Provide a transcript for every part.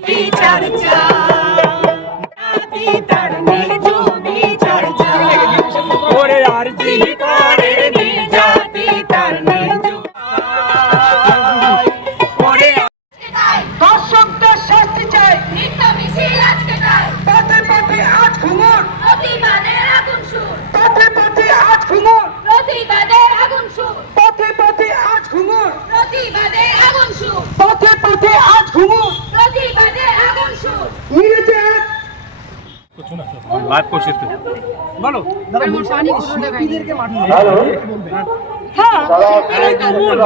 বিচার চা তার নেই জমি লাইভ করছিস তুই হ্যাঁ। শিল্পীরাই তো মূল।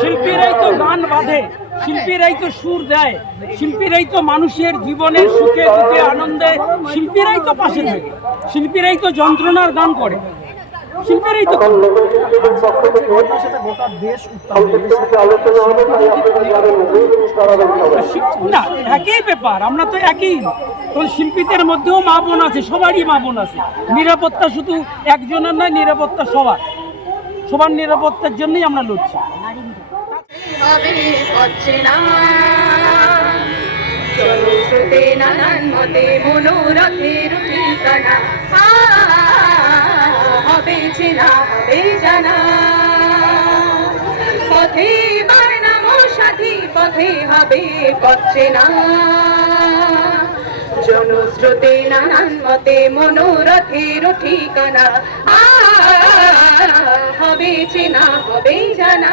শিল্পীরাই তো গান বাঁধে। শিল্পীরাই তো সুর দেয়। শিল্পীরাই তো মানুষের জীবনের সুখে দুঃখে আনন্দে। শিল্পীরাই তো পাশে থাকে। শিল্পীরাই তো যন্ত্রণার গান করে। শিল্পীরাই তো না একই ব্যাপার আমরা তো একই। তো শিল্পীদের মধ্যেও মা বোন আছে সবারই মা বোন আছে। নিরাপত্তা শুধু একজনের নয় নিরাপত্তা সবার। সবার নিরাপত্তার জন্যই আমরা লড়ছি। নানান মতে মনোরথের হবে চেনা হবে জানা। পথে বার নাম সাথী পথে হবে পথে না জনস্রোতে নানান মতে মনোরথের ঠিকানা। হবে চেনা, হবে জানা।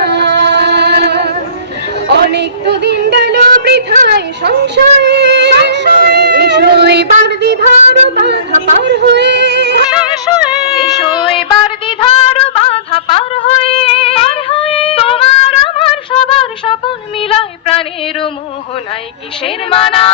মিলায় প্রাণের মোহনায় কিসের মানা?